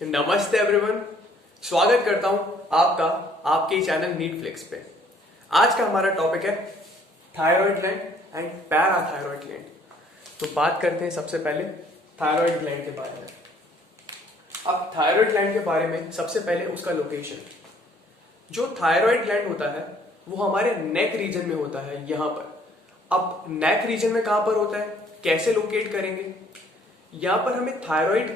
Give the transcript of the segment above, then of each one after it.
नमस्ते एवरीवन, स्वागत करता हूं आपका आपके चैनल नीट फ्लेक्स पे। आज का हमारा टॉपिक है thyroid gland and parathyroid gland. तो बात करते हैं सबसे पहले थायराइड ग्लैंड के बारे में। अब थायराइड ग्लैंड के बारे में सबसे पहले उसका लोकेशन। जो थायराइड ग्लैंड होता है वो हमारे नेक रीजन में होता है, यहां पर। अब नेक रीजन में कहां पर होता है, कैसे लोकेट करेंगे? यहां पर हमें थायराइड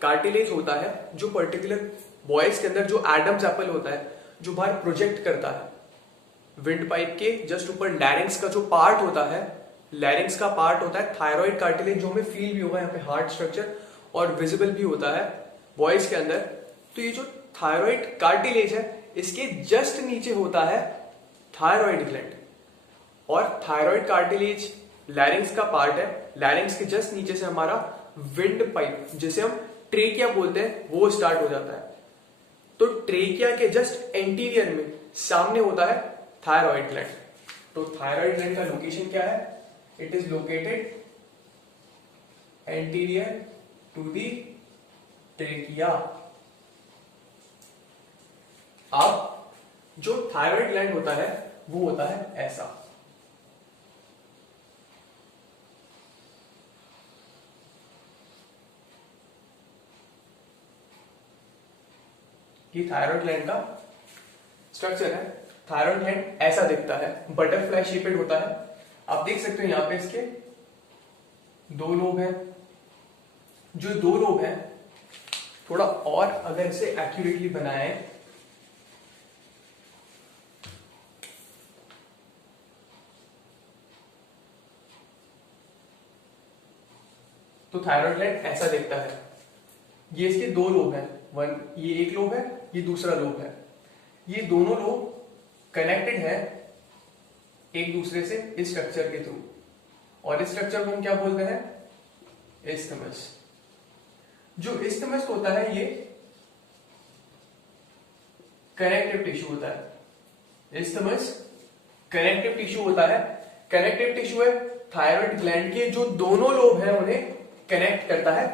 कार्टिलेज होता है जो पर्टिकुलर बॉयज के अंदर जो एडम्स एप्पल होता है जो बाहर प्रोजेक्ट करता है। विंड पाइप के जस्ट ऊपर लैरिंग्स का जो पार्ट होता है, लैरिंग्स का पार्ट होता है थायराइड कार्टिलेज, जो हमें फील भी होगा यहाँ पे हार्ट स्ट्रक्चर और विजिबल भी होता है बॉयज के अंदर। तो ये जो थायराइड कार्टिलेज है इसके जस्ट नीचे होता है थायराइड ग्लैंड। और थायराइड कार्टिलेज लैरिंग्स का पार्ट है, लैरिंग्स के जस्ट नीचे से हमारा विंड पाइप, जिसे हम ट्रेकिया बोलते हैं, वो स्टार्ट हो जाता है। तो ट्रेकिया के जस्ट एंटीरियर में सामने होता है थायराइड ग्लैंड। तो थायराइड ग्लैंड का लोकेशन क्या है? It is located anterior to the trachea. अब जो थायराइड ग्लैंड होता है वो होता है ऐसा। ये थायराइड ग्लैंड का स्ट्रक्चर है। थायराइड ग्लैंड ऐसा दिखता है, बटरफ्लाई शेपेड होता है। आप देख सकते हो यहां पे इसके दो लोब हैं। जो दो लोब हैं, थोड़ा और अगर इसे एक्यूरेटली बनाए तो थायराइड ग्लैंड ऐसा दिखता है। ये इसके दो लोब हैं, ये एक लोब है, ये दूसरा लोब है। ये दोनों लोब कनेक्टेड है एक दूसरे से इस स्ट्रक्चर के थ्रू, और इस स्ट्रक्चर को हम क्या बोलते हैं? इस्थमस। जो इस्थमस होता है ये कनेक्टिव टिश्यू होता है। इस्थमस कनेक्टिव टिश्यू होता है। कनेक्टिव टिश्यू है थायराइड ग्लैंड के जो दोनों लोब हैं उन्हें कनेक्ट करता है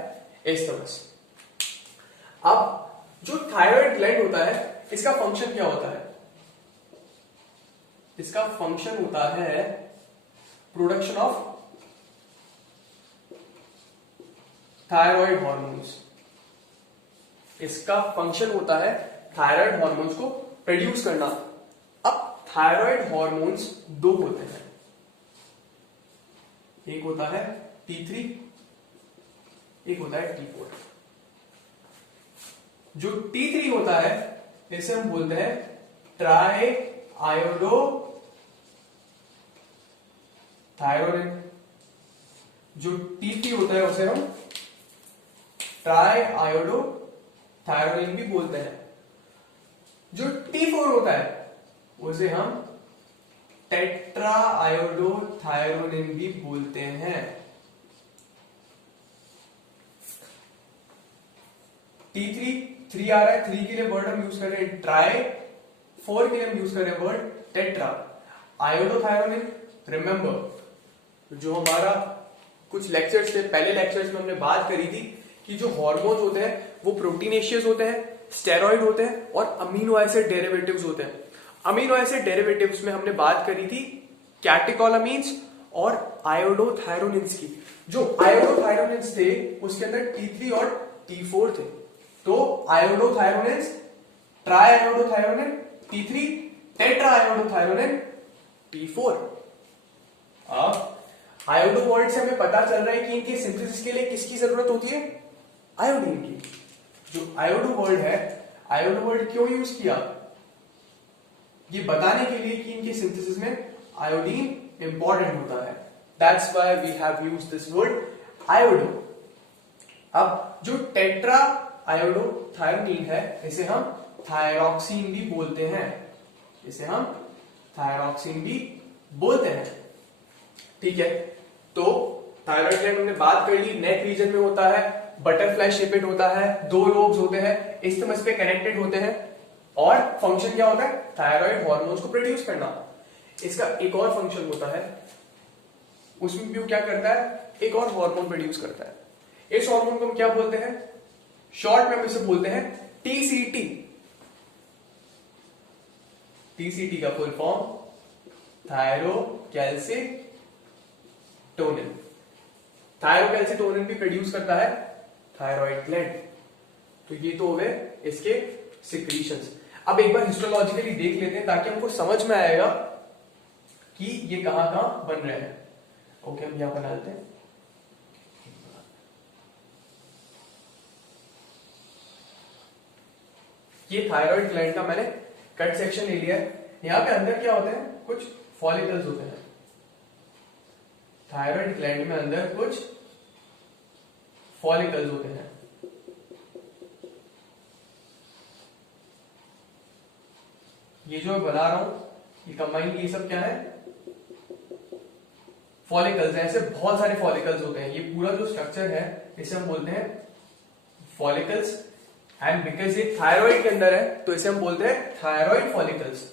इस्थमस। अब जो थायराइड ग्लैंड होता है इसका फंक्शन क्या होता है? इसका फंक्शन होता है प्रोडक्शन ऑफ थायराइड हॉर्मोन्स। इसका फंक्शन होता है थायराइड हॉर्मोन्स को प्रोड्यूस करना। अब थायराइड हॉर्मोन्स दो होते हैं, एक होता है T3, एक होता है T4। जो T3 होता है इसे हम बोलते हैं ट्राई आयोडो थायरोनिन। जो T3 होता है उसे हम ट्राई आयोडो थायरोनिन भी बोलते हैं। जो T4 होता है उसे हम टेट्रा आयोडो थायरोनिन भी बोलते हैं। T3 3 आ रहा है, 3 के लिए वर्ड हम यूज कर रहे हैं ट्राई, 4 के लिए हम यूज कर रहे हैं वर्ड टेट्रा। आयोडोथायरोनिन, रिमेंबर जो हमारा कुछ लेक्चर्स थे, पहले लेक्चर्स में हमने बात करी थी कि जो हॉर्मोन्स होते हैं वो प्रोटीनेशियस होते हैं, स्टेरॉइड होते हैं और अमीनो एसिड डेरिवेटिव्स होते हैं। अमीनो एसिड डेरिवेटिव्स में हमने बात करी थी कैटेकोलामीन्स और आयोडोथायरोनिन्स की। जो आयोडोथायरोनिन्स थे उसके अंदर T3 और T4 थे। तो आयोडोथायरोनिन्स, try iodothyronine T3, tetra iodothyronine T4। अब आयोडो वर्ड से हमें पता चल रहा है कि इनके सिंथेसिस के लिए किसकी जरूरत होती है? आयोडीन की। जो आयोडो वर्ड है, आयोडो वर्ड क्यों यूज किया? ये बताने के लिए कि इनके सिंथेसिस में आयोडीन इंपॉर्टेंट होता है। That's why we have used this word iodo. अब जो टेट्रा आयोडोथायरोनिन है इसे हम थायरॉक्सिन भी बोलते हैं। इसे हम थायरॉक्सिन भी बोलते हैं। ठीक है, तो थायराइड ग्लैंड हमने बात कर ली, नेक रीजन में होता है, बटरफ्लाई शेपेड होता है, दो लोब्स होते हैं, इस्थमस पे कनेक्टेड होते हैं, और फंक्शन क्या होता है? थायराइड हॉर्मोन्स को प्रोड्यूस करना। इसका एक और फंक्शन होता है, उसमें भी क्या करता है? एक और हार्मोन प्रोड्यूस करता है। इस हार्मोन को हम क्या बोलते हैं? शॉर्ट में हम इसे बोलते हैं टीसीटी। टीसीटी का फुल फॉर्म थायरोकैल्सिटोनिन। थायरोकैल्सिटोनिन भी प्रोड्यूस करता है थायराइड ग्लैंड। तो ये तो हो गए इसके सिक्रीशंस। अब एक बार हिस्टोलॉजिकली देख लेते हैं ताकि हमको समझ में आएगा कि ये कहां कहां बन रहे हैं। ओके, हम यहां बना लेते हैं। ये थायराइड ग्लैंड का मैंने कट सेक्शन ले लिया है। यहां पे अंदर क्या होते हैं, कुछ फॉलिकल्स होते हैं। थायराइड ग्लैंड में अंदर कुछ फॉलिकल्स होते हैं। ये जो मैं बना रहा हूं, ये कंबाइन, ये सब क्या है, फॉलिकल्स है। ऐसे बहुत सारे फॉलिकल्स होते हैं। ये पूरा जो स्ट्रक्चर है इसे हम बोलते हैं फॉलिकल्स। एंड बिकॉज ये थायराइड के अंदर है तो इसे हम बोलते हैं थायराइड फॉलिकल्स।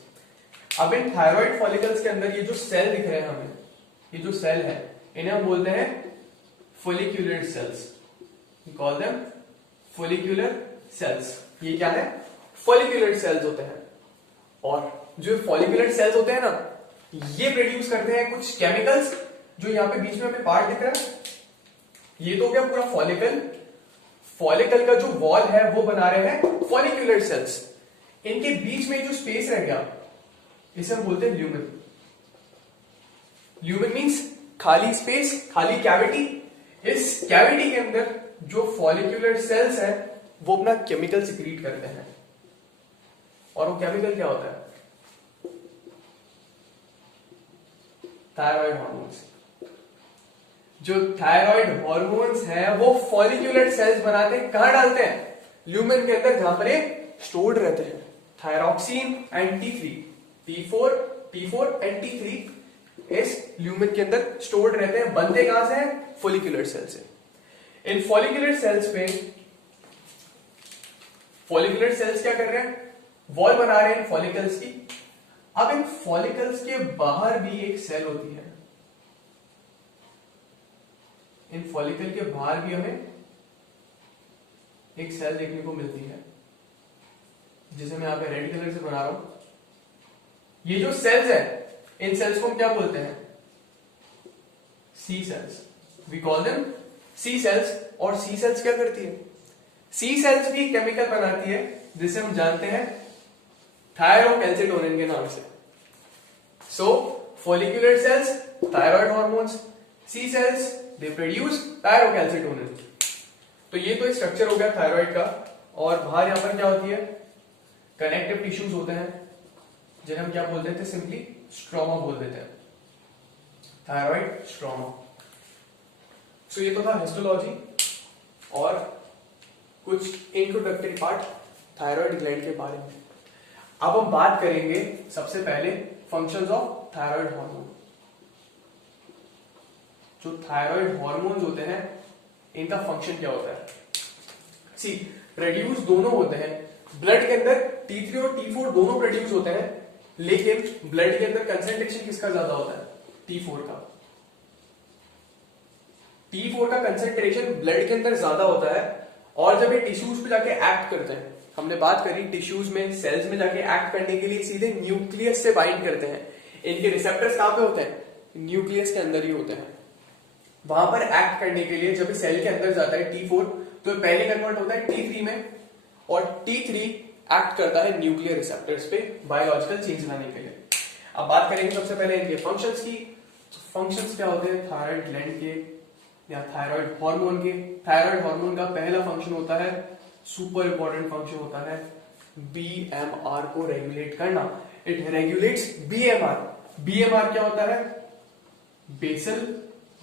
अब इन थायराइड फॉलिकल्स के अंदर ये जो सेल दिख रहे हैं हमें, ये जो सेल है, इन्हें हम बोलते हैं follicular cells. We call them follicular cells. ये क्या है, फोलिक्यूलर सेल्स होते हैं। और जो फॉलिक्यूलर सेल्स होते हैं ना, ये प्रोड्यूस करते हैं कुछ केमिकल्स। जो यहां पे बीच में हमें पार्ट दिख रहा है, ये तो क्या पूरा फॉलिकल। फॉलिकल का जो वॉल है वो बना रहे हैं फॉलिक्यूलर सेल्स। इनके बीच में जो स्पेस रह गया इसे हम बोलते हैं ल्यूमेन। ल्यूमेन मींस खाली स्पेस, खाली कैविटी। इस कैविटी के अंदर जो फॉलिक्यूलर सेल्स है वो अपना केमिकल सिक्रीट करते हैं। और वो केमिकल क्या होता है, थायराइड हार्मोन्स। जो थायराइड हार्मोन्स हैं वो फॉलिक्यूलर सेल्स बनाते हैं। कहां डालते हैं, ल्यूमेन के अंदर, जहां पर ये स्टोर्ड रहते हैं। Thyroxine and T3, T4 and T3 इस ल्यूमेन के अंदर स्टोर्ड रहते हैं। बनते कहां से हैं, फॉलिक्यूलर सेल से। इन फॉलिक्यूलर सेल्स पे फॉलिक्यूलर सेल्स क्या कर रहे हैं, वॉल बना रहे हैं फॉलिकल्स की। अब इन फॉलिकल्स के बाहर भी एक सेल होती है। इन फॉलिकल के बाहर भी हमें एक सेल देखने को मिलती है, जिसे मैं यहां पे रेड कलर से बना रहा हूं। ये जो सेल्स है, इन सेल्स को हम क्या बोलते हैं, C cells. We call them C cells. और सी सेल्स क्या करती है, सी सेल्स भी केमिकल बनाती है जिसे हम जानते हैं थायरोकैल्सिटोनिन के नाम से। So follicular cells thyroid hormones, C cells they produce thyrocalcitonin. तो ये तो स्ट्रक्चर हो गया थायराइड का। और बाहर यहां पर क्या होती है, कनेक्टिव टिश्यूज होते हैं जिन्हें हम क्या बोल देते हैं, सिंपली स्ट्रोमा बोल देते हैं, थायराइड स्ट्रोमा। सो ये तो था हिस्टोलॉजी और कुछ इंट्रोडक्टरी पार्ट थायराइड ग्लैंड के बारे में। अब हम बात करेंगे सबसे पहले फंक्शंस ऑफ थायराइड हार्मोन। जो थायराइड हार्मोन्स होते हैं इनका फंक्शन क्या होता है, सी प्रोड्यूस दोनों होते हैं। ब्लड के अंदर T3 और T4 दोनों प्रोड्यूस होते हैं, लेकिन ब्लड के अंदर कंसेंट्रेशन किसका ज्यादा होता है, T4 का। T4 का कंसेंट्रेशन ब्लड के अंदर ज्यादा होता है। और जब ये टिश्यूज पे जाके एक्ट करते हैं, हमने बात करी टिश्यूज में, सेल्स में जाके एक्ट करने के लिए सीधे न्यूक्लियस से बाइंड करते हैं। इनके रिसेप्टर्स कहां पे होते हैं, न्यूक्लियस के अंदर ही होते हैं। वहां पर एक्ट करने के लिए जब सेल के अंदर जाता है T4 तो पहले कन्वर्ट होता है T3 में, और T3 एक्ट करता है न्यूक्लियर रिसेप्टर्स पे बायोलॉजिकल चेंज लाने के लिए। अब बात करेंगे सबसे पहले इनके फंक्शंस की। तो फंक्शंस क्या होते हैं थायराइड ग्लैंड के या थायराइड हार्मोन के। थायराइड हार्मोन का पहला फंक्शन होता है, सुपर इंपॉर्टेंट फंक्शन होता है, BMR को रेगुलेट करना। It regulates BMR। BMR क्या होता है, बेसल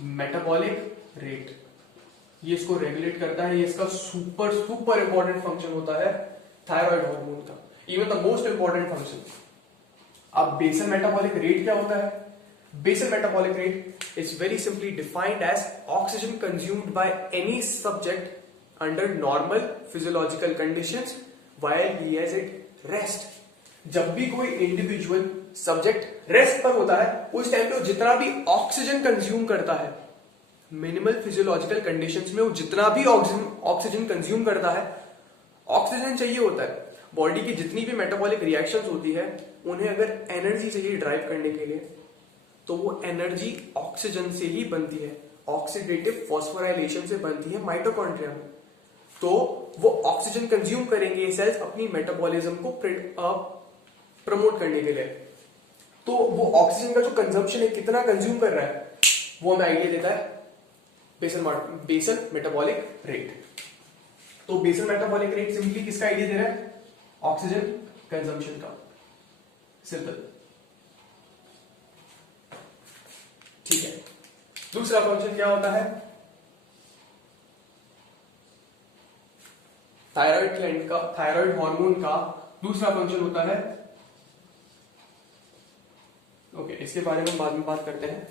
मेटाबॉलिक रेट। ये इसको रेगुलेट करता है। ये इसका सुपर सुपर इंपॉर्टेंट फंक्शन होता है थायराइड हार्मोन का, even the most important function. अब बेसल मेटाबॉलिक रेट क्या होता है, basal metabolic rate is very simply defined as oxygen consumed by any subject under normal physiological conditions while he is at rest। जब भी कोई individual subject rest पर होता है उस टाइम पे वो जितना भी ऑक्सीजन कंज्यूम करता है, मिनिमल फिजियोलॉजिकल कंडीशंस में वो जितना भी ऑक्सीजन कंज्यूम करता है ऑक्सीजन चाहिए होता है। बॉडी की जितनी भी मेटाबॉलिक रिएक्शंस होती है उन्हें अगर एनर्जी चाहिए ड्राइव करने के लिए तो वो एनर्जी ऑक्सीजन से ही बनती है, ऑक्सीडेटिव फॉस्फोराइलेशन से बनती है माइटोकॉन्ड्रिया में। तो वो ऑक्सीजन कंज्यूम करेंगे ये सेल्स अपनी मेटाबॉलिज्म को प्रमोट करने के लिए। तो वो ऑक्सीजन का जो कंजम्पशन है कितना कंज्यूम कर रहा है वो हमें आइडिया देता है बेसल मेटाबॉलिक रेट। तो बेसल मेटाबॉलिक रेट सिंपली किसका आइडिया दे रहा है? ऑक्सीजन कंजम्पशन का। सिंपल, ठीक है। दूसरा फंक्शन क्या होता है? थायराइड ग्लैंड का, थायराइड हार्मोन का दूसरा फंक्शन होता है, ओके, इसके बारे में बाद में बात करते हैं।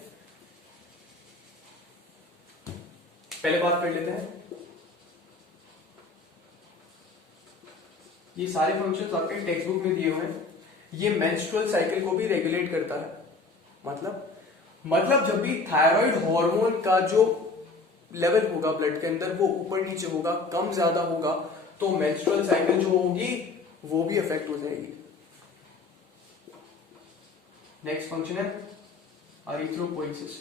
पहले बात कर लेते हैं, ये सारे फंक्शंस आपके टेक्स्ट बुक में दिए हुए हैं। ये मेंस्ट्रुअल साइकिल को भी रेगुलेट करता है। मतलब जब भी थायराइड हार्मोन का जो लेवल होगा ब्लड के अंदर वो ऊपर नीचे होगा, कम ज्यादा होगा, तो मेंस्ट्रुअल साइकिल जो होगी वो भी अफेक्ट हो जाएगी। नेक्स्ट फंक्शन है erythropoiesis.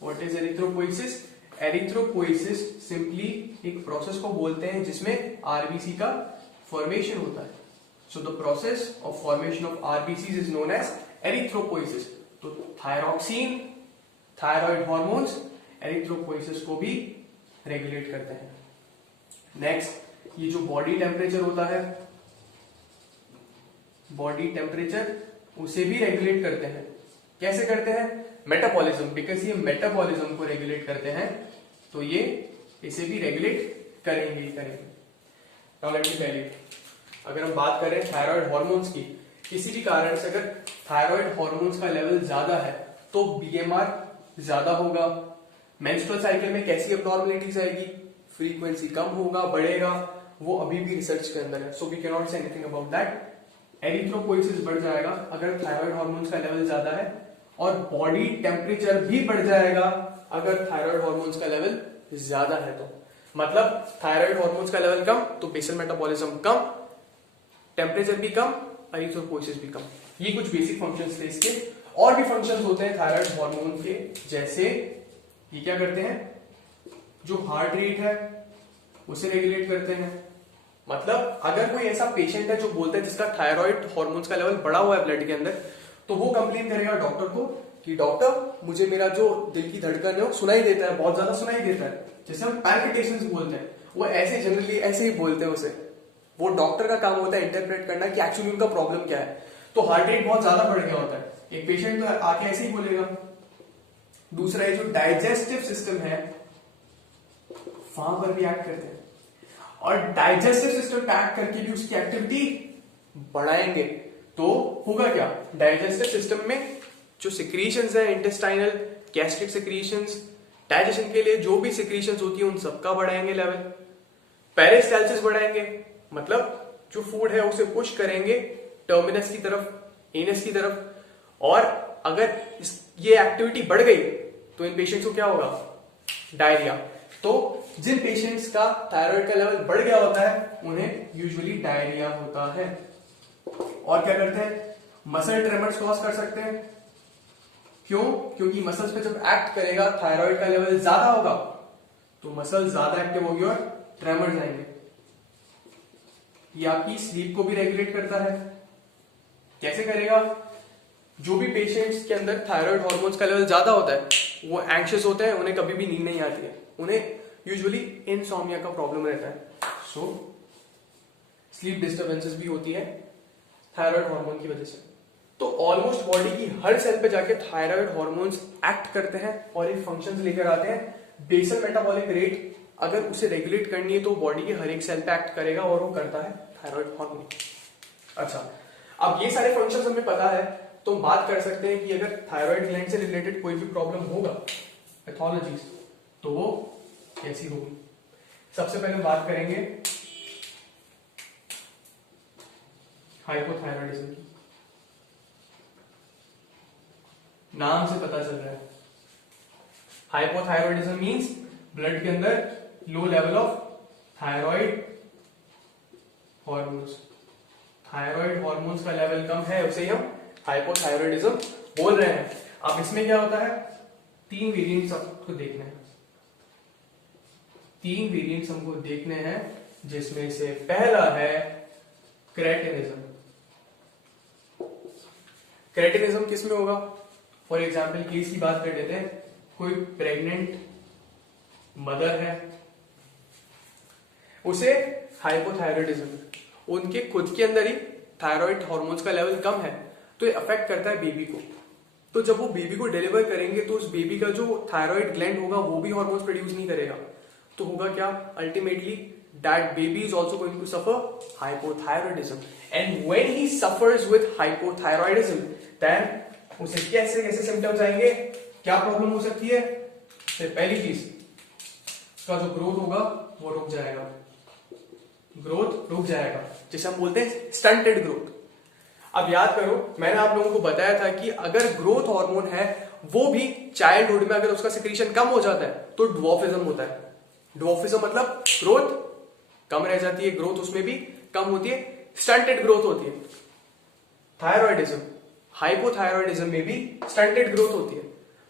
What is erythropoiesis? Erythropoiesis simply एक प्रोसेस को बोलते हैं जिसमें आरबीसी का फॉर्मेशन होता है। So the process of formation of RBC is known as erythropoiesis. तो थायरॉक्सिन, थायराइड हार्मोन्स एरिथ्रोपोइसिस को भी रेगुलेट करते हैं। नेक्स्ट, ये जो बॉडी टेम्परेचर होता है, बॉडी टेम्परेचर उसे भी रेगुलेट करते हैं। कैसे करते हैं? मेटाबॉलिज्म, बिकॉज ये मेटाबॉलिज्म को रेगुलेट करते हैं तो ये इसे भी रेगुलेट करेंगे ही करेंगे। Now let me tell you, अगर हम बात करें थायराइड हार्मोन्स की, किसी भी कारण से अगर थायराइड हार्मोन्स का लेवल ज्यादा है तो बीएमआर ज्यादा होगा। मेंस्ट्रुअल साइकिल में कैसी अबनॉर्मलिटीज आएगी? फ्रीक्वेंसी कम होगा, बढ़ेगा, वो अभी भी रिसर्च के अंदर है, so we can not say anything about that. Erythropoiesis बढ़ जाएगा अगर थायराइड हार्मोन्स का लेवल ज्यादा है, और बॉडी टेम्परेचर भी बढ़ जाएगा अगर थायराइड हार्मोन्स का लेवल ज्यादा है। तो मतलब थायराइड हार्मोन्स का लेवल कम तो बेसल मेटाबॉलिज्म कम, टेम्परेचर भी कम, एरिथ्रोपोइसिस भी कम। ये कुछ बेसिक फंक्शंस थे इसके। और भी फंक्शंस होते हैं थायराइड हार्मोन के, जैसे ये क्या करते हैं? जो हार्ट रेट है उसे रेगुलेट करते हैं। मतलब अगर कोई ऐसा पेशेंट है जो बोलता है जिसका थायराइड हार्मोन्स का लेवल बढ़ा हुआ है ब्लड के अंदर, तो वो कंप्लेन करेगा डॉक्टर को कि डॉक्टर मुझे मेरा जो दिल की धड़कन है वो सुनाई देता है, बहुत ज्यादा सुनाई देता है, जैसे हम पैल्पिटेशंस बोलते हैं, वो ऐसे जनरली ऐसे ही बोलते हैं उसे। वो डॉक्टर का काम होता है इंटरप्रेट करना कि एक्चुअली उनका प्रॉब्लम क्या है। तो हार्ट रेट बहुत ज्यादा बढ़ गया होता है, एक पेशेंट तो आके ऐसे ही बोलेगा। दूसरा है जो डाइजेस्टिव सिस्टम है वहां पर भी एक्ट करते हैं, और डाइजेस्टिव सिस्टम एक्ट करके भी उसकी एक्टिविटी बढ़ाएंगे। तो होगा क्या? डाइजेस्टिव सिस्टम में जो सिक्रीशंस है, इंटेस्टाइनल गैस्ट्रिक सिक्रीशंस, डाइजेशन के लिए जो भी सिक्रीशंस होती है उन सबका बढ़ाएंगे लेवल। पेरिस्टाल्सिस बढ़ाएंगे, मतलब जो फूड है उसे पुश करेंगे टर्मिनस की तरफ, एनस की तरफ। और अगर ये एक्टिविटी बढ़ गई तो इन पेशेंट्स को क्या होगा? डायरिया। तो जिन पेशेंट्स का थायराइड का लेवल बढ़ गया होता है उन्हें यूजुअली डायरिया होता है। और क्या करते हैं? मसल ट्रेमर्स कॉज कर सकते हैं। क्यों? क्योंकि मसल्स पे जब एक्ट करेगा थायराइड का लेवल ज्यादा होगा तो मसल ज्यादा एक्टिव होगी और ट्रेमर्स आएंगे। ये आपकी स्लीप को भी रेगुलेट करता है। कैसे करेगा? जो भी पेशेंट्स के अंदर थायराइड हार्मोन्स का लेवल ज्यादा होता है वो एंग्शियस होते हैं, उन्हें कभी भी नींद नहीं आती है, उन्हें यूजुअली इनसोम्निया का प्रॉब्लम रहता है। सो स्लीप डिस्टर्बेंसेस भी होती है थायराइड हार्मोन की वजह से। तो ऑलमोस्ट बॉडी की हर सेल पे जाके थायराइड हार्मोन्स एक्ट करते हैं और ये फंक्शंस लेकर आते हैं। बेसल मेटाबॉलिक रेट अगर उसे रेगुलेट करनी है तो बॉडी के हर एक सेल पे एक्ट करेगा और वो करता है थायराइड हार्मोन। अच्छा, अब ये सारे फंक्शंस हमें पता है तो हम बात कर सकते हैं कि अगर थायराइड ग्लैंड से रिलेटेड कोई भी प्रॉब्लम होगा, पैथोलॉजीज, तो वो कैसी होगी। सबसे पहले हम बात करेंगे हाइपोथायराइडिज्म की। नाम से पता चल रहा है हाइपोथायराइडिज्म मींस ब्लड के अंदर low level of thyroid hormones, thyroid hormones का लेवल कम है, उसे हम हाइपोथायरॉयडिज्म बोल रहे हैं। अब इसमें क्या होता है, 3 वेरिएंट्स आपको देखने हैं, 3 वेरिएंट्स हमको देखने हैं, जिसमें से पहला है क्रेटिनिज्म। क्रेटिनिज्म किस में होगा, फॉर एग्जाम्पल केस की बात कर लेते हैं, कोई प्रेग्नेंट मदर है, उसे हाइपोथायरॉयडिज्म, उनके खुद के अंदर ही थायराइड हार्मोन्स का लेवल कम है, तो ये अफेक्ट करता है बेबी को। तो जब वो बेबी को डिलीवर करेंगे तो उस बेबी का जो थायराइड ग्लैंड होगा वो भी हार्मोन्स प्रोड्यूस नहीं करेगा, तो होगा क्या, ultimately that baby is also going to suffer hypothyroidism. And when he suffers with hypothyroidism then उसे कैसे कैसे सिम्टम्स आएंगे, क्या प्रॉब्लम हो सकती है। पहली चीज, उसका जो ग्रोथ होगा वो रुक जाएगा, ग्रोथ रुक जाएगा, जिसे हम बोलते हैं स्टंटेड ग्रोथ। अब याद करो, मैंने आप लोगों को बताया था कि अगर ग्रोथ हार्मोन है वो भी चाइल्डहुड में अगर उसका सिक्रीशन कम हो जाता है तो ड्वार्फिज्म होता है। ड्वार्फिज्म मतलब ग्रोथ कम रह जाती है, ग्रोथ उसमें भी कम होती है, स्टंटेड ग्रोथ होती है। थायराइडिज्म, हाइपोथायरॉयडिज्म में भी स्टंटेड ग्रोथ होती है।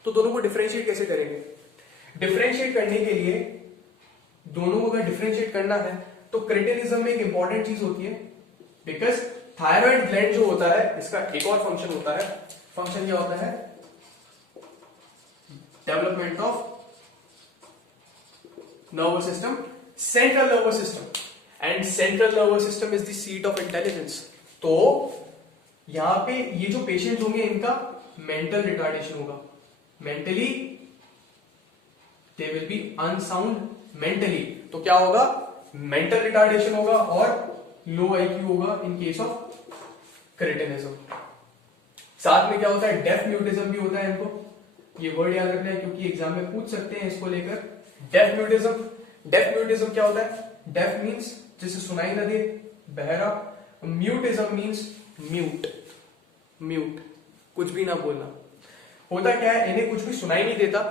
तो दोनों को डिफरेंशिएट कैसे करेंगे, डिफरेंशिएट करने के लिए दोनों को अगर डिफरेंशिएट करना है तो क्रेटिनिज्म में एक इंपॉर्टेंट चीज होती है, बिकॉज थायराइड ग्लैंड जो होता है इसका एक और फंक्शन होता है, फंक्शन क्या होता है, development of nervous system, central nervous system, and central nervous system is the seat of intelligence. तो यहां पे ये जो पेशेंट होंगे इनका मेंटल रिटार्डेशन होगा, mentally they will B unsound mentally, तो क्या होगा, मेंटल रिटार्डेशन होगा और लो आईक्यू होगा इन केस ऑफ क्रेटिनिज्म। साथ में क्या होता है, डेफ म्यूटिज्म भी होता है इनको, ये वर्ड याद रखना है क्योंकि एग्जाम में पूछ सकते हैं इसको लेकर। डेफ म्यूटिज्म, डेफ म्यूटिज्म क्या होता है, डेफ मींस जिसे सुनाई ना दे, बहरा, म्यूटिज्म मींस म्यूट, म्यूट कुछ भी ना बोलना। होता क्या है, इन्हें कुछ भी सुनाई नहीं देता,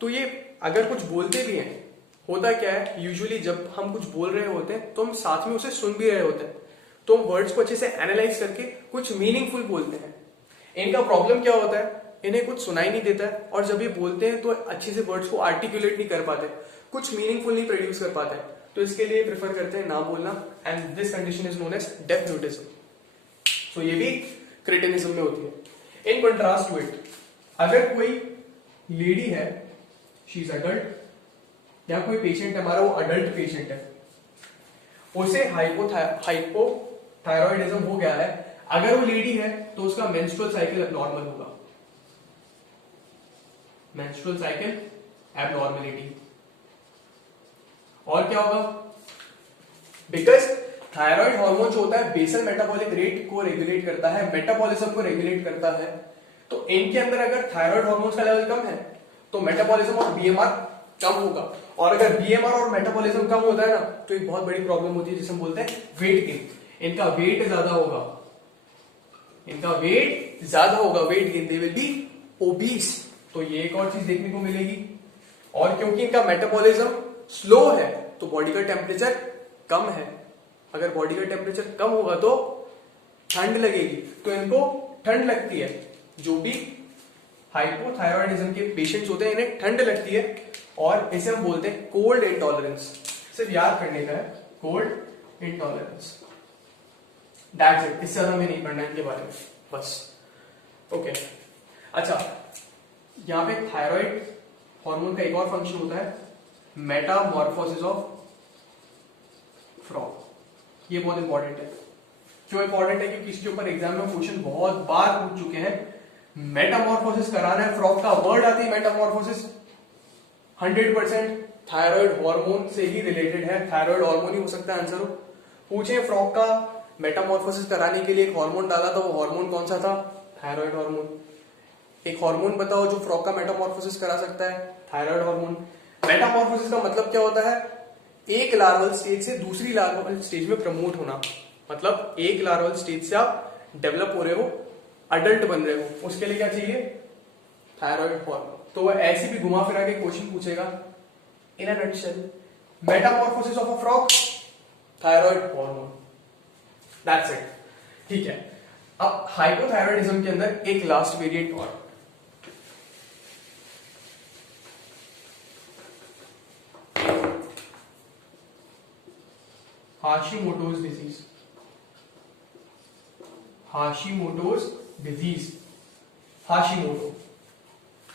तो ये अगर कुछ बोलते भी हैं, होता क्या है, यूजुअली जब हम कुछ बोल रहे होते हैं तो हम साथ में उसे सुन भी रहे होते हैं, तो हम वर्ड्स को अच्छे से एनालाइज करके कुछ मीनिंगफुल बोलते हैं। इनका प्रॉब्लम क्या होता है, इन्हें कुछ सुनाई नहीं देता है, और जब ये बोलते हैं तो अच्छे से वर्ड्स को आर्टिकुलेट नहीं कर पाते, कुछ मीनिंगफुल नहीं प्रोड्यूस कर पाते हैं, तो इसके लिए प्रेफर करते हैं ना बोलना, and this condition is known as deaf mutism. So ये भी क्रेटिनिज्म में होती है। इन कंट्रास्ट टू इट, अगर कोई लेडी है, शी इज अडल्ट, या कोई पेशेंट हमारा वो अडल्ट पेशेंट है, उसे हाइपोथायरॉयडिज्म हो गया है, अगर वो लेडी है तो उसका मेंस्ट्रुअल साइकिल एबनॉर्मल होगा, मेंस्ट्रुअल साइकिल एबनॉर्मलिटी। और क्या होगा, बिकॉज थायराइड हार्मोन जो होता है बेसल मेटाबॉलिक रेट को रेगुलेट करता है, मेटाबॉलिज्म को रेगुलेट करता है, तो इनके अंदर अगर थायराइड हार्मोन्स का लेवल कम है तो मेटाबॉलिज्म और बीएमआर कम होगा, और अगर बीएमआर और मेटाबॉलिज्म कम होता है ना तो एक बहुत बड़ी प्रॉब्लम होती है जिसे हम बोलते हैं वेट गेन। इनका वेट ज्यादा होगा, इनका वेट ज्यादा होगा, weight gain, they will B obese. तो ये एक और चीज देखने को मिलेगी। और क्योंकि इनका मेटाबॉलिज्म स्लो है तो बॉडी का टेम्परेचर कम है, अगर बॉडी का टेम्परेचर कम होगा तो ठंड लगेगी, तो इनको ठंड लगती है। जो भी हाइपोथायरॉयडिज्म के पेशेंट्स होते हैं इन्हें ठंड लगती है, और इसे हम बोलते हैं कोल्ड इंटॉलरेंस। सिर्फ याद करने का है, कोल्ड इंटॉलरेंस, दैट्स इट, इससे ज्यादा हमें नहीं पढ़ना इनके बारे में, बस। ओके, अच्छा, यहां पे थायराइड हार्मोन का एक और फंक्शन होता है, मेटामॉर्फोसिस ऑफ फ्रॉग। ये बहुत इंपॉर्टेंट है। क्यों इंपॉर्टेंट है, क्योंकि इसके ऊपर एग्जाम में क्वेश्चन बहुत बार पूछ चुके हैं। मेटामॉर्फोसिस कराना है फ्रॉग का, वर्ड आती है मेटामॉर्फोसिस, 100% थायराइड हार्मोन से ही रिलेटेड है, थायराइड हार्मोन ही हो सकता है आंसर हो। पूछे फ्रॉग का मेटामॉर्फोसिस कराने के लिए एक हार्मोन डाला था, वो हार्मोन कौन सा था, थायराइड हार्मोन। एक हार्मोन बताओ जो फ्रॉग का मेटामॉर्फोसिस करा सकता है, थायराइड हार्मोन। मेटामॉर्फोसिस का मतलब क्या होता है, एक लार्वल स्टेज से दूसरी लार्वल स्टेज में प्रमोट होना, मतलब एक लार्वल स्टेज से आप डेवलप हो रहे हो, अडल्ट बन रहे हो, उसके लिए क्या चाहिए, थायराइड हार्मोन। तो वह ऐसे भी घुमा फिरा के क्वेश्चन पूछेगा, in a nutshell, metamorphosis of a frog, thyroid hormone. That's it. ठीक है, अब हाइपोथायरॉयडिज्म के अंदर एक लास्ट वेरिएंट और, हाशिमोटोज डिजीज। हाशिमोटोज डिजीज, हाशिमोटो,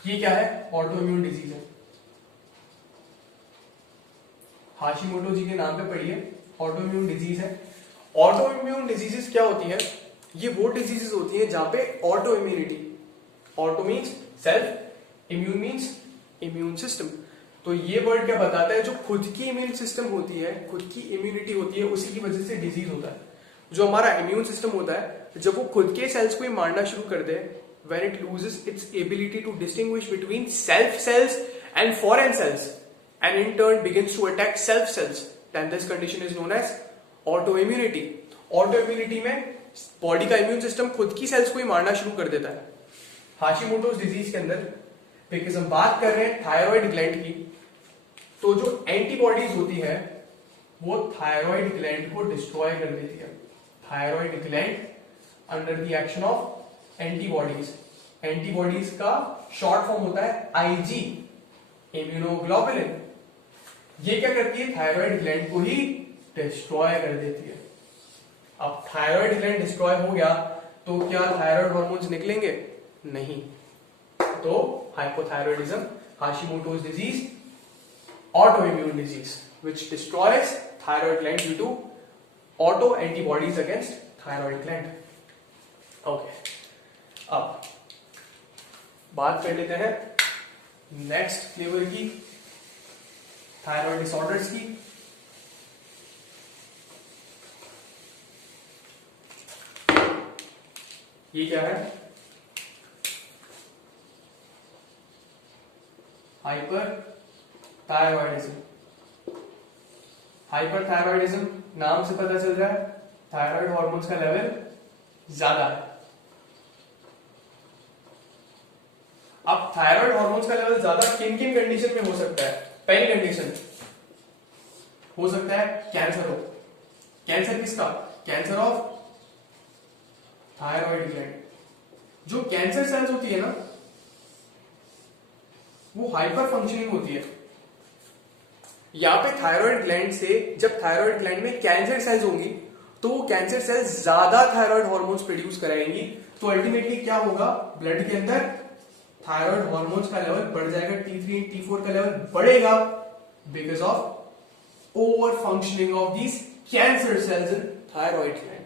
ये क्या है? ऑटो इम्यून डिजीज है। हाशिमोटो जी के नाम पे पढ़िए, ऑटो इम्यून डिजीज है। ऑटो इम्यून डिजीजेस क्या होती है? ये वो डिजीजेस होती है जहां पे auto immunity, auto means self, immune means immune system. तो ये वर्ड क्या बताता है? जो खुद की इम्यून सिस्टम होती है, खुद की इम्यूनिटी होती है, उसी की वजह से डिजीज होता है। जो हमारा इम्यून सिस्टम होता है, जब वो खुद के सेल्स को ही मारना शुरू कर दे, when it loses its ability to distinguish between self cells and foreign cells, and in turn begins to attack self cells, then this condition is known as autoimmunity. Autoimmunity में बॉडी का immune system खुद की sales को ही मारना शुरू कर देता है। हाशिमोटोज डिजीज के अंदर बिकॉज हम बात कर रहे हैं थायराइड ग्लैंड की, तो जो एंटीबॉडीज होती है वो थायराइड ग्लैंड को डिस्ट्रॉय कर देती है। Thyroid gland under the action of antibodies, antibodies का शॉर्ट फॉर्म होता है आईजी, इम्यूनोग्लोबुलिन। ये क्या करती है? थायराइड ग्लैंड को ही डिस्ट्रॉय कर देती है। अब थायराइड ग्लैंड डिस्ट्रॉय हो गया तो क्या थायराइड हार्मोन्स निकलेंगे? नहीं। तो hypothyroidism, Hashimoto's disease, autoimmune disease which destroys thyroid gland due to autoantibodies against thyroid gland. Okay, अब बात कर लेते हैं नेक्स्ट फ्लेवर की, थायराइड डिसऑर्डर्स की। ये क्या है? Hyper thyroidism. हाइपर थायरॉयडिज्म नाम से पता चल रहा है थायराइड हार्मोन्स का लेवल ज्यादा है। अब थायराइड हार्मोन्स का लेवल ज्यादा किन किन कंडीशन में हो सकता है? पहली कंडीशन हो सकता है कैंसर हो। कैंसर किसका? Cancer of thyroid gland. जो कैंसर सेल्स होती है ना, वो हाइपर फंक्शनिंग होती है। यहां पे थायराइड ग्लैंड से, जब थायराइड ग्लैंड में कैंसर सेल्स होंगी तो वो कैंसर सेल्स ज्यादा थायराइड हार्मोन्स प्रोड्यूस कराएंगी। तो अल्टीमेटली क्या होगा? ब्लड के अंदर थायराइड हार्मोन्स का लेवल बढ़ जाएगा, T3 T4 का लेवल बढ़ेगा because of over functioning of these cancer cells in thyroid gland.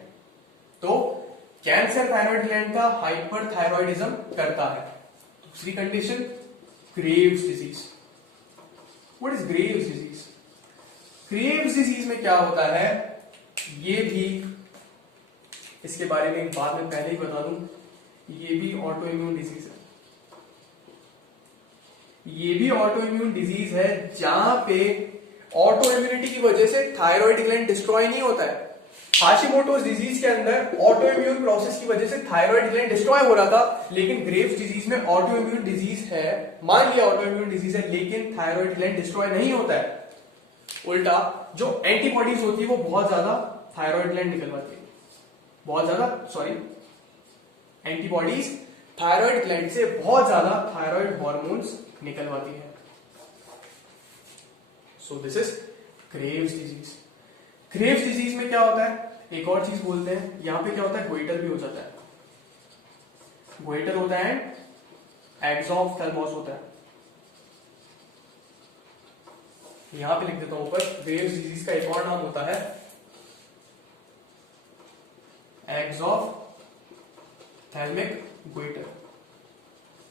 तो कैंसर थायराइड ग्लैंड का हाइपर थायरॉयडिज्म करता है। दूसरी condition Graves disease. What is Graves disease? Graves disease में क्या होता है, ये भी इसके बारे में बाद में पहले ही बता दूं, ये भी ऑटो इम्यून डिजीज है। ये भी ऑटो इम्यून डिजीज है जहां पे ऑटो इम्यूनिटी की वजह से थायराइड ग्लैंड डिस्ट्रॉय नहीं होता है। हाशिमोटोज डिजीज के अंदर ऑटो इम्यून प्रोसेस की वजह से थायराइड ग्लैंड डिस्ट्रॉय हो रहा था, लेकिन ग्रेव्स डिजीज में ऑटो इम्यून डिजीज है, मान लिया ऑटो इम्यून डिजीज है, लेकिन थायराइड ग्लैंड डिस्ट्रॉय नहीं होता है। उल्टा जो एंटीबॉडीज होती है वो बहुत ज्यादा थायराइड ग्लैंड निकलवाती है, बहुत ज्यादा, सॉरी, एंटीबॉडीज थायराइड ग्लैंड से बहुत ज्यादा थायराइड हार्मोन्स निकलवाती है। So this is Graves disease. Graves disease में क्या होता है, एक और चीज बोलते हैं, यहां पे क्या होता है, गोइटर भी हो जाता है। गोइटर होता है, एक्सॉफ्थैल्मोस होता है। यहां पे लिख देता हूं ऊपर, ग्रेव्स डिजीज का एक और नाम होता है एक्सॉफ्थैल्मिक गोइटर।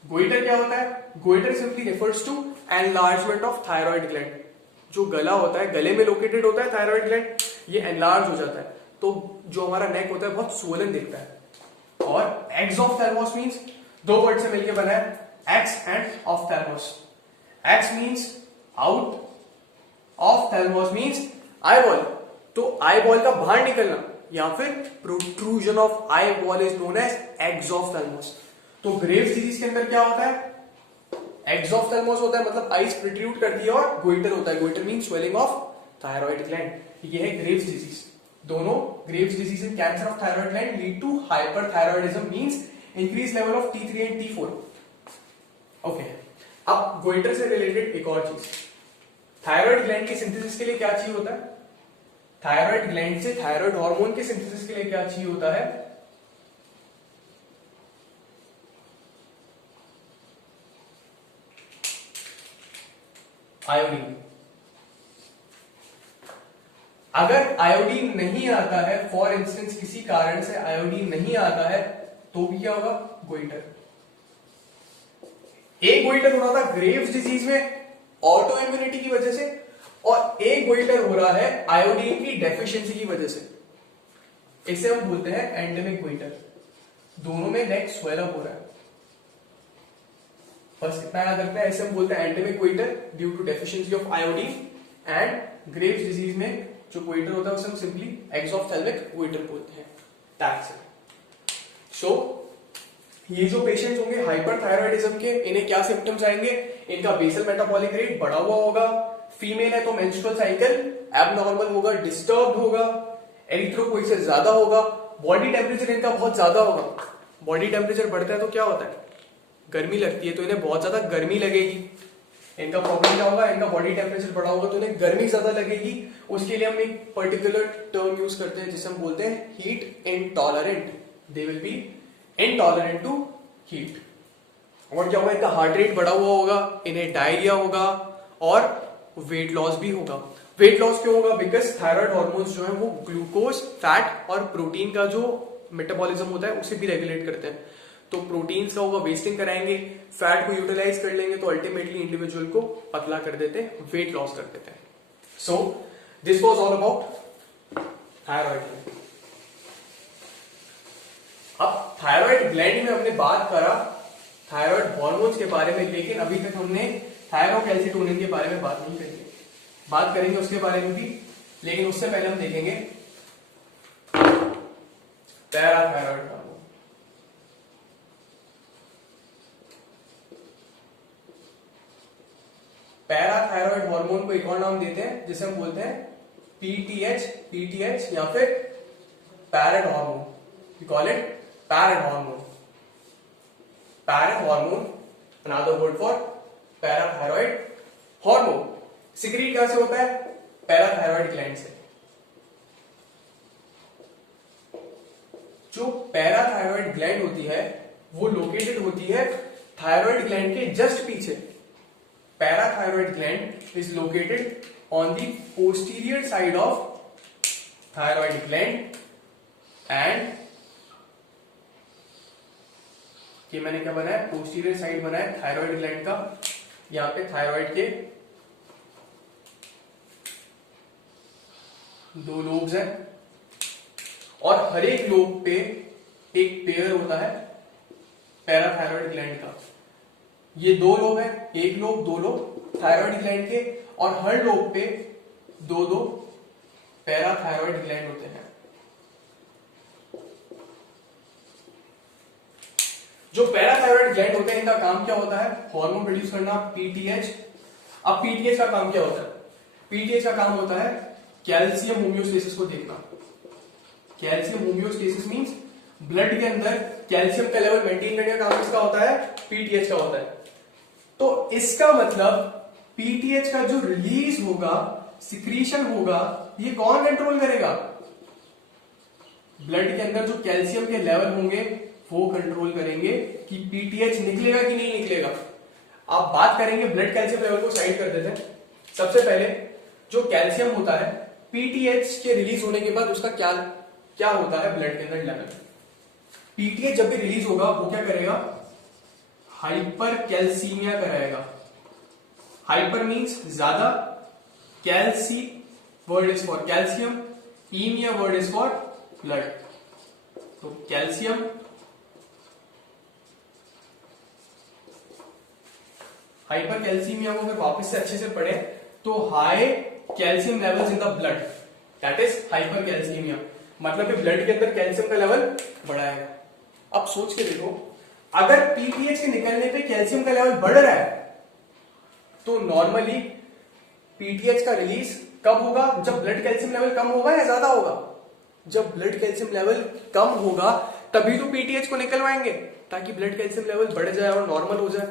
गोइटर क्या होता है? Goitre simply refers to enlargement of thyroid gland. जो गला होता है, गले में लोकेटेड होता है थायराइड ग्लैंड, ये एनलार्ज हो जाता है, तो जो हमारा नेक होता है बहुत स्वोलन दिखता है। और एक्सॉफ्थैल्मोस मींस दो वर्ड से मिलकर बना है, ex and ophthalmos. Ex means out, ophthalmos means eyeball, तो आई बॉल का बाहर निकलना या फिर protrusion of eyeball is known as exophthalmos. तो ग्रेव्स डिजीज के अंदर क्या होता है, एक्सॉफ्थैल्मोस होता है, मतलब आईज प्रोट्रूड करती है, और गोइटर होता है, goitre means swelling of thyroid gland. ये है ग्रेव्स डिजीज। दोनों Graves disease and cancer of thyroid gland lead to hyperthyroidism means increase level of T3 and T4। Okay, अब गोइटर से रिलेटेड एक और चीज, थायराइड ग्लैंड की सिंथेसिस के लिए क्या चाहिए होता है? थायराइड ग्लैंड से थायराइड हार्मोन के सिंथेसिस के लिए क्या चाहिए होता है? आयोडीन। अगर आयोडीन नहीं आता है, फॉर इंस्टेंस किसी कारण से आयोडीन नहीं आता है, तो भी क्या होगा? गोइटर। एक गोइटर हो रहा था ग्रेव्स डिजीज में ऑटो इम्यूनिटी की वजह से, और एक गोइटर हो रहा है आयोडीन की डेफिशिएंसी की वजह से। इसे हम बोलते हैं एंडेमिक गोइटर। दोनों में नेक स्वेल अप हो रहा है, बस इतना याद रखना है। इसे हम बोलते हैं endemic goitre due to deficiency of iodine, and Graves disease में जो गोइटर होता है उसे हम सिंपली एक्सोफ्थेल्मिक गोइटर बोलते हैं, टैग से। सो ये जो पेशेंट्स होंगे हाइपरथायरॉयडिज्म के, इन्हें क्या सिम्टम्स आएंगे? इनका बेसल मेटाबॉलिक रेट बढ़ा हुआ होगा, फीमेल है तो मेंस्ट्रुअल साइकिल एबनॉर्मल होगा, डिस्टर्ब होगा, एरिथ्रोपोइसिस ज्यादा होगा, बॉडी टेम्परेचर इनका बहुत ज्यादा होगा। बॉडी टेम्परेचर बढ़ता है तो क्या होता है? गर्मी लगती है, तो इन्हें बहुत ज्यादा गर्मी लगेगी। इनका प्रॉब्लम क्या होगा? इनका बॉडी टेम्परेचर बढ़ा होगा तो इन्हें गर्मी ज्यादा लगेगी। उसके लिए हम एक पर्टिकुलर टर्म यूज करते हैं जिसे हम बोलते हैं heat intolerant. They will be intolerant to heat. और क्या होगा? इनका हार्ट रेट बढ़ा हुआ होगा, इन्हें डायरिया होगा और वेट लॉस भी होगा। वेट लॉस क्यों होगा? बिकॉज थायराइड हार्मोन्स जो है वो ग्लूकोज, फैट और प्रोटीन का जो मेटाबॉलिज्म होता है उसे भी रेगुलेट करते हैं। तो प्रोटीन्स का होगा वेस्टिंग कराएंगे, फैट को यूटिलाइज कर लेंगे, तो अल्टीमेटली इंडिविजुअल को पतला कर देते हैं, वेट लॉस कर देते हैं। So this was all about thyroid. अब थायराइड ग्लैंड में हमने बात करा थायराइड हार्मोन्स के बारे में, लेकिन अभी तक हमने थायरोकैल्सिटोनिन के बारे में बात नहीं करी है। बात करेंगे उसके बारे में भी, लेकिन उससे पहले हम देखेंगे पैराथायराइड हार्मोन। पैराथायराइड हार्मोन को एक और नाम देते हैं जिसे हम बोलते हैं पीटीएच या फिर parathormone. We call it parathormone. Parathormone another word for parathyroid hormone. Secrete कहां से होता है? पैराथायराइड ग्लैंड से। जो पैराथायराइड ग्लैंड होती है वो लोकेटेड होती है थायराइड ग्लैंड के जस्ट पीछे। Parathyroid gland is located on the posterior side of thyroid gland and ये मैंने क्या बनाया? पोस्टीरियर साइड बनाया थायराइड ग्लैंड का। यहाँ पे थायराइड के दो लोब्स हैं और हर एक लोब पे एक पेयर होता है पैराथायराइड ग्लैंड का। ये दो लोब है, एक लोब दो लोब थायराइड ग्लैंड के, और हर लोब पे दो दो पैराथायराइड ग्लैंड होते हैं। जो पैराथायराइड ग्लैंड होते हैं इनका काम क्या होता है? हार्मोन प्रोड्यूस करना, पीटीएच। अब पीटीएच का काम क्या होता है? पीटीएच का काम होता है कैल्शियम होम्योस्टेसिस को देखना। कैल्शियम होम्योस्टेसिस मींस ब्लड के अंदर कैल्शियम का लेवल मेंटेन करने का काम किसका होता है? पीटीएच का होता है। तो इसका मतलब पीटीएच का जो रिलीज होगा, सिक्रीशन होगा, ये कौन कंट्रोल करेगा? ब्लड के अंदर जो कैल्शियम के लेवल होंगे वो कंट्रोल करेंगे कि पीटीएच निकलेगा कि नहीं निकलेगा। आप बात करेंगे ब्लड कैल्शियम लेवल को साइड कर देते हैं। सबसे पहले जो कैल्शियम होता है पीटीएच के रिलीज होने के बाद उसका क्या होता है ब्लड के अंदर लेवल। पीटीएच जब भी रिलीज होगा वो क्या करेगा? हाइपर कैल्सीमिया कराएगा। हाइपर मींस ज्यादा, calci word is for calcium, emia word is for blood. तो कैल्शियम हाइपर कैल्सीमिया को अगर वापस से अच्छे से पढ़े तो high calcium levels in the blood, that is hypercalcaemia. मतलब कि ब्लड के अंदर कैल्शियम का लेवल बढ़ाएगा। अब सोच के देखो, अगर पीटीएच के निकलने पे कैल्शियम का लेवल बढ़ रहा है तो नॉर्मली पीटीएच का रिलीज कब होगा? जब ब्लड कैल्शियम लेवल कम होगा या ज्यादा होगा? जब ब्लड कैल्शियम लेवल कम होगा तभी तो पीटीएच को निकलवाएंगे, ताकि ब्लड कैल्शियम लेवल बढ़ जाए और नॉर्मल हो जाए।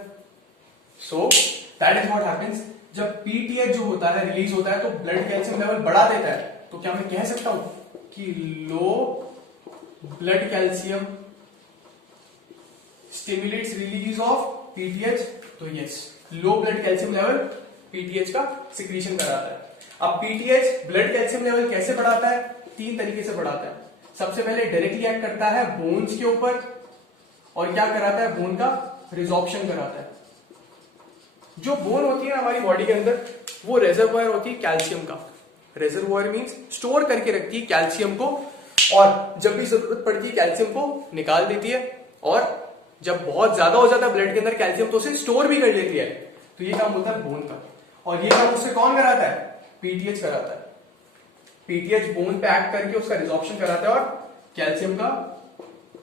So that is what happens. जब पीटीएच जो होता है रिलीज होता है तो ब्लड कैल्शियम लेवल बढ़ा देता है। तो क्या मैं कह सकता हूं कि low blood calcium stimulates release of PTH? तो yes, low blood calcium level PTH का सिक्रीशन कराता है। अब पीटीएच ब्लड कैल्शियम लेवल कैसे बढ़ाता है? 3 तरीके से बढ़ाता है। सबसे पहले डायरेक्टली एक्ट करता है बोन्स के ऊपर, और क्या कराता है? बोन का रिजॉर्प्शन कराता है। जो बोन होती है हमारी बॉडी के अंदर, वो रेजर्वोयर होती है कैल्शियम का। रेजर्वोयर मींस स्टोर करके रखती है कैल्शियम को, और जब भी जरूरत पड़ती है कैल्शियम को निकाल देती है, और जब बहुत ज्यादा हो जाता है ब्लड के अंदर कैल्शियम तो उसे स्टोर भी कर लेती है। तो ये काम होता है बोन का, और ये काम उससे कौन कराता है? पीटीएच कराता है। पीटीएच बोन पे एक्ट करके उसका रिजॉर्प्शन कराता है और कैल्शियम का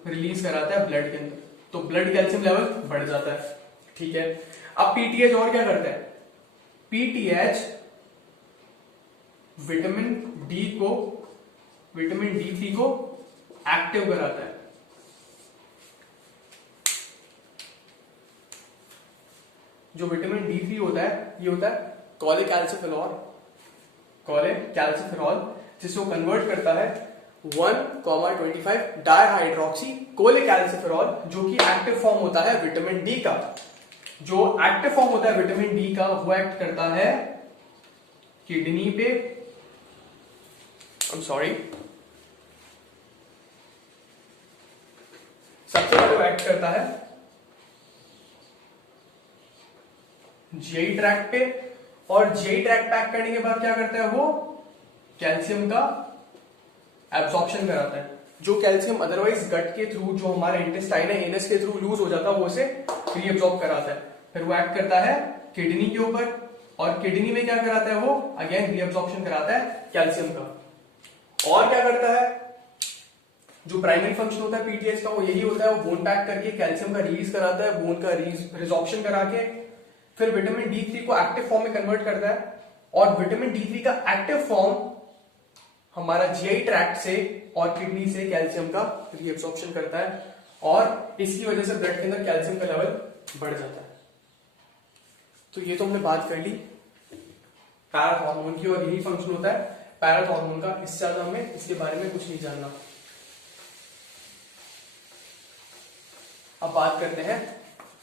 रिलीज कराता है ब्लड के अंदर, तो ब्लड कैल्शियम लेवल बढ़ जाता है। ठीक है, अब पीटीएच और क्या करता है? पीटीएच विटामिन D3 को एक्टिव कराता है। जो विटामिन D3 होता है, ये होता है कोलेकैल्सिफेरॉल, जिसको कन्वर्ट करता है 1,25 डायहाइड्रोक्सी कोलेकैल्सिफेरॉल, जो कि एक्टिव फॉर्म होता है विटामिन डी का। जो एक्टिव फॉर्म होता है विटामिन डी का, वो एक्ट करता है किडनी पे, सबसे पहले वो एक्ट करता है जीआई ट्रैक्ट पे, और जीआई ट्रैक्ट पैक करने के बाद क्या करता है? वो कैल्शियम का एब्जॉर्प्शन कराता है। जो कैल्शियम अदरवाइज गट के थ्रू, जो हमारा इंटेस्टाइन है, एनस के थ्रू लूज हो जाता है, वो उसे रीअब्जॉर्ब कराता है। फिर वो एक्ट करता है किडनी के ऊपर, और किडनी में क्या कराता है? वो अगेन रीअब्जॉर्प्शन कराता है कैल्शियम का। और क्या करता है? जो प्राइमरी फंक्शन होता है पीटीएच का, वो यही होता है, वो बोन पैक करके कैल्शियम का रिलीज कराता है, बोन का रिजॉर्प्शन करा के फिर विटामिन D3 को एक्टिव फॉर्म में कन्वर्ट करता है, और विटामिन D3 का एक्टिव फॉर्म हमारा जीआई ट्रैक्ट से और किडनी से कैल्शियम का रीअब्सॉर्प्शन करता है, और इसकी वजह से ब्लड के अंदर कैल्शियम का लेवल बढ़ जाता है। तो ये तो हमने बात कर ली पैराथॉर्मोन की, और यही फंक्शन होता है पैराथॉर्मोन का। इससे ज्यादा हमें इसके बारे में कुछ नहीं जानना। अब बात करते हैं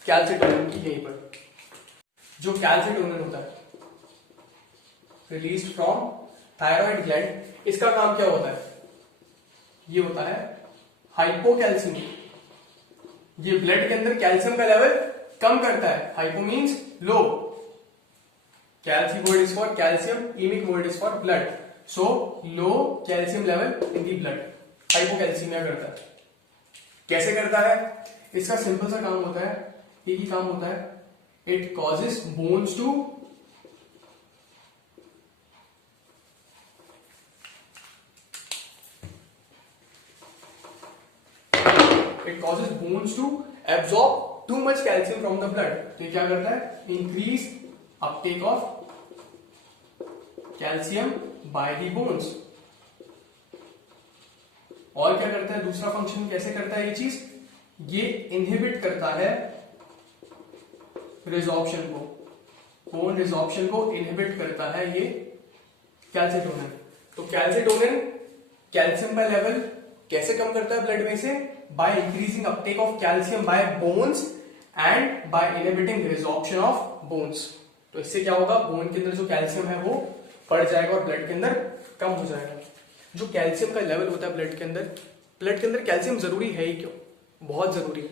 कैल्सिटोनिन की। यहीं पर जो कैल्सिटोनिन होता है रिलीज्ड फ्रॉम थायराइड ग्लैंड, इसका काम क्या होता है? ये होता है हाइपोकैल्सीमिया। ये ब्लड के अंदर कैल्शियम का लेवल कम करता है। Hypo means low, calci word is for calcium, emic word is for blood, so low calcium level in the blood, hypocalcaemia करता है। कैसे करता है? इसका सिंपल सा काम होता है, एक ही काम होता है, it causes bones to absorb too much calcium from the blood। तो ये क्या करता है? Increase Uptake of calcium by the bones. और क्या करता है? दूसरा फंक्शन कैसे करता है ये चीज? ये इनहिबिट करता है रिजॉर्प्शन को, बोन रिजॉर्प्शन को इनहिबिट करता है ये कैल्सिटोनिन। तो कैल्सिटोनिन कैल्शियम का लेवल कैसे कम करता है ब्लड में से? By increasing Uptake of calcium by bones and by inhibiting resorption of bones. तो इससे क्या होगा? बोन के अंदर जो कैल्शियम है वो बढ़ जाएगा और ब्लड के अंदर कम हो जाएगा। जो कैल्शियम का लेवल होता है ब्लड के अंदर कैल्शियम जरूरी है ही क्यों? बहुत जरूरी है,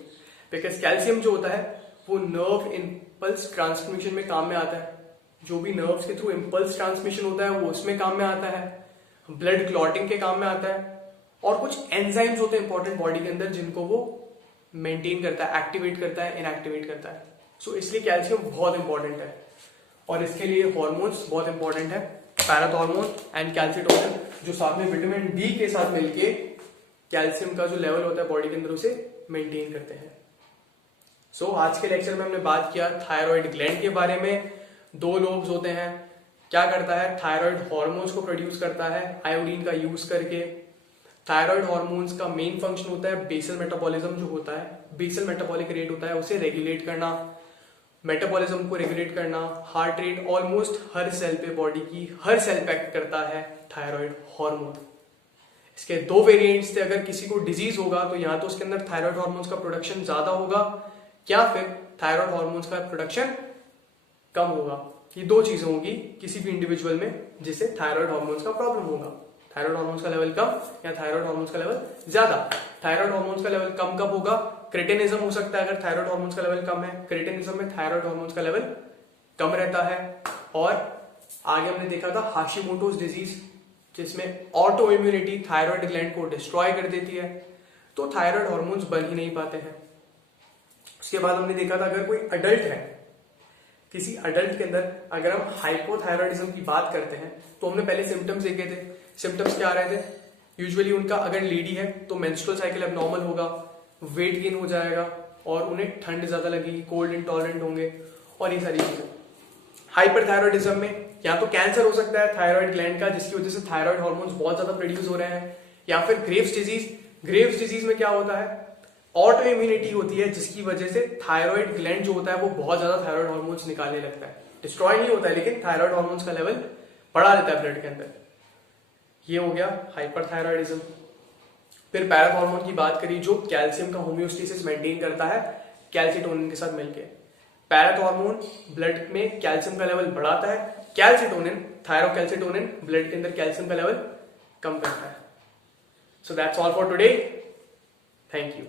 बिकॉज कैल्शियम जो होता है वो नर्व इंपल्स ट्रांसमिशन में काम में आता है। जो भी नर्व्स के थ्रू इंपल्स ट्रांसमिशन होता है वो उसमें काम में आता है, ब्लड क्लॉटिंग के काम में आता है, और कुछ एंजाइम्स होते हैं इंपॉर्टेंट बॉडी के अंदर जिनको वो मेंटेन करता है, एक्टिवेट करता है, इनएक्टिवेट करता है। सो इसलिए कैल्शियम बहुत इंपॉर्टेंट है, और इसके लिए हॉर्मोन्स बहुत इंपॉर्टेंट है, पैराथॉर्मोन एंड कैल्सिटोनिन, जो साथ में विटामिन डी के साथ मिलके कैल्शियम का जो लेवल होता है बॉडी के अंदर उसे मेंटेन करते हैं। सो आज के लेक्चर में हमने बात किया थायराइड ग्लैंड के बारे में। 2 लोब्स होते हैं, क्या करता है? थायराइड हॉर्मोन्स को प्रोड्यूस करता है आयोडीन का यूज करके। थायराइड हार्मोन्स का मेन फंक्शन होता है बेसल मेटाबॉलिज्म जो होता है, बेसल मेटाबॉलिक रेट होता है उसे रेगुलेट करना, मेटाबॉलिज्म को रेगुलेट करना, हार्ट रेट, ऑलमोस्ट हर सेल पे, बॉडी की हर सेल पे एक्ट करता है थायराइड हार्मोन। इसके दो वेरिएंट्स थे, अगर किसी को डिजीज होगा तो या तो उसके अंदर थायराइड हार्मोन्स का प्रोडक्शन ज्यादा होगा या फिर थायराइड हार्मोन्स का प्रोडक्शन कम होगा। ये दो चीजें होगी किसी भी इंडिविजुअल में जिससे थायराइड हार्मोन्स का प्रॉब्लम होगा, थायराइड हार्मोन्स का लेवल कम या थायराइड हार्मोन्स का लेवल ज्यादा। थायराइड हार्मोन्स का लेवल कम कब होगा? क्रिटिनिज्म हो सकता है अगर थायराइड हार्मोन्स का लेवल कम है, क्रिटिनिज्म में थायराइड हार्मोन्स का लेवल कम रहता है। और आगे हमने देखा था हाशिमोटोज डिजीज जिसमें ऑटो इम्यूनिटी थायराइड ग्लैंड को डिस्ट्रॉय कर देती है, तो थायराइड हार्मोन्स बन ही नहीं पाते हैं। उसके बाद हमने देखा था अगर कोई अडल्ट है, किसी अडल्ट के अंदर अगर हम हाइपोथायरॉयडिज्म की बात करते हैं तो हमने पहले सिम्टम्स देखे थे। सिम्टम्स क्या आ रहे थे? यूजुअली उनका अगर लेडी है तो मेंस्ट्रुअल साइकिल एबनॉर्मल होगा, वेट गेन हो जाएगा और उन्हें ठंड ज्यादा लगेगी, कोल्ड इंटॉलरेंट होंगे और ये सारी चीजें। हाइपरथायरॉयडिज्म में या तो कैंसर हो सकता है थायराइड ग्लैंड का जिसकी वजह से थायराइड हार्मोन्स बहुत ज्यादा प्रोड्यूस हो रहे हैं, या फिर ग्रेव्स डिजीज। ग्रेव्स डिजीज में क्या होता है? ऑटो इम्यूनिटी होती है जिसकी वजह से थायराइड ग्लैंड जो होता है वो बहुत ज्यादा थायराइड हार्मोन्स निकालने लगता है, डिस्ट्रॉय नहीं होता है लेकिन थायराइड हार्मोन्स का लेवल बढ़ा देता है ब्लड के अंदर। ये हो गया हाइपरथायरॉयडिज्म। फिर पैराथॉर्मोन की बात करी जो कैल्शियम का होम्योस्टेसिस मेंटेन करता है कैल्सिटोनिन के साथ मिलकर। पैराथॉर्मोन ब्लड में कैल्शियम का लेवल बढ़ाता है, कैल्सिटोनिन थायरोकैल्सिटोनिन ब्लड के अंदर कैल्शियम का लेवल कम करता है। So that's all for today, thank you.